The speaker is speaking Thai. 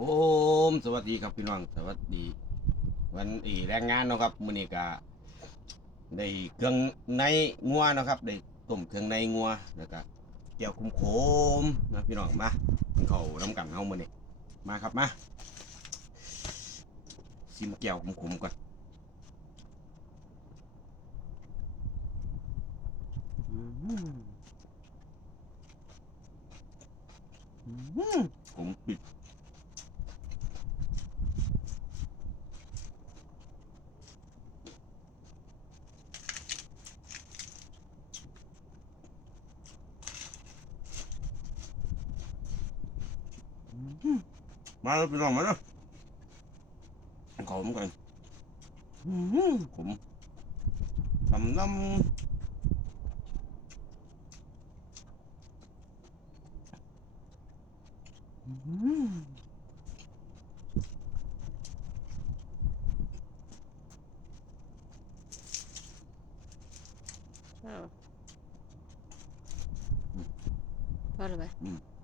ผมสวัสดีครับพี่น้องสวัสดีวันแรงงานเนาะครับมื้อนี้ก็ได้เครื่องในงัวเนาะครับได้ต้มเครื่องในงัวแล้วก็แก้วขมๆนะพี่น้องมากินข้าวน้ำกันเฮามื้อนี้มาครับมาชิมแก้วขมๆก่อนผมปิดมาแล้วพี่น้องมาแล้วขมกันผมทำน้ำอ้าวพอหรือเปล่า